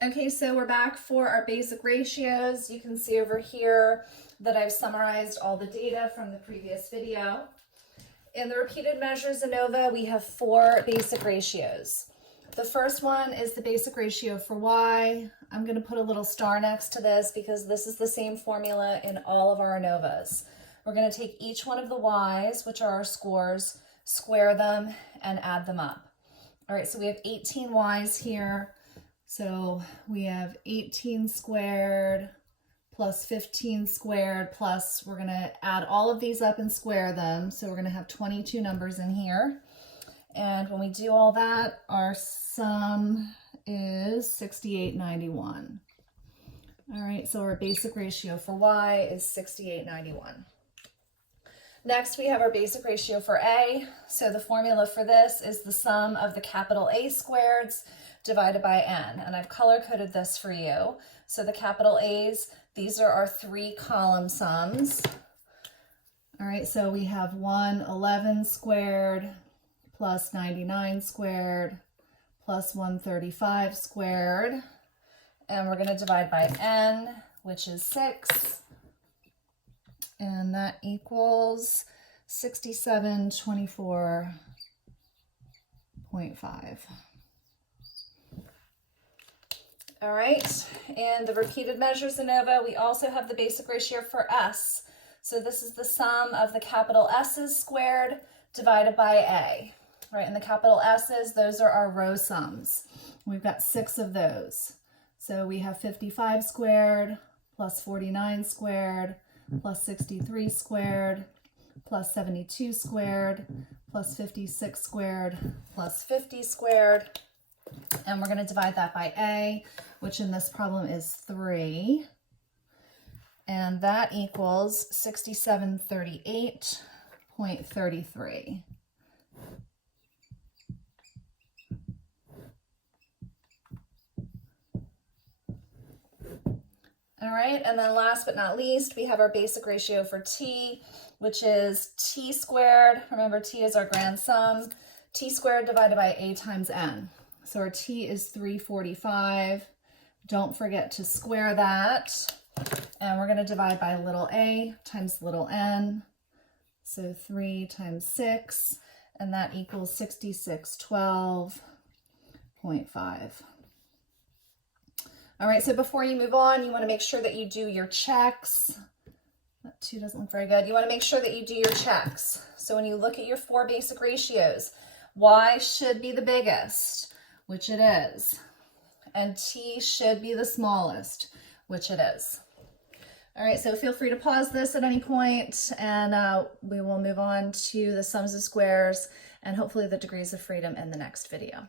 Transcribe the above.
Okay, so we're back for our basic ratios. You can see over here that I've summarized all the data from the previous video. In the repeated measures ANOVA, we have 4 basic ratios. The first one is the basic ratio for y. I'm going to put a little star next to this because this is the same formula in all of our ANOVAs. We're going to take each one of the y's, which are our scores, square them, and add them up. All right, so we have 18 y's here. So we have 18 squared plus 15 squared plus, we're going to add all of these up and square them. So we're going to have 22 numbers in here. And when we do all that, our sum is 6891. All right, so our basic ratio for y is 6891. Next, we have our basic ratio for a. So the formula for this is the sum of the capital A squareds divided by n. And I've color-coded this for you. So the capital A's, these are our 3 column sums. All right, so we have 111 squared plus 99 squared plus 135 squared. And we're going to divide by n, which is 6. And that equals 6724.5. All right, and the repeated measures ANOVA, we also have the basic ratio for s. So this is the sum of the capital S's squared divided by a. Right, and the capital S's, those are our row sums. We've got 6 of those. So we have 55 squared plus 49 squared plus 63 squared plus 72 squared plus 56 squared plus 50 squared. And we're going to divide that by a, which in this problem is 3. And that equals 6738.33. All right, and then last but not least, we have our basic ratio for t, which is t squared. Remember, t is our grand sum. T squared divided by a times n. So our t is 345. Don't forget to square that. And we're going to divide by little a times little n. So 3 times 6, and that equals 6612.5. All right, so before you move on, you want to make sure that you do your checks. That 2 doesn't look very good. You want to make sure that you do your checks. So when you look at your 4 basic ratios, y should be the biggest, which it is. And t should be the smallest, which it is. All right, so feel free to pause this at any point, and we will move on to the sums of squares and hopefully the degrees of freedom in the next video.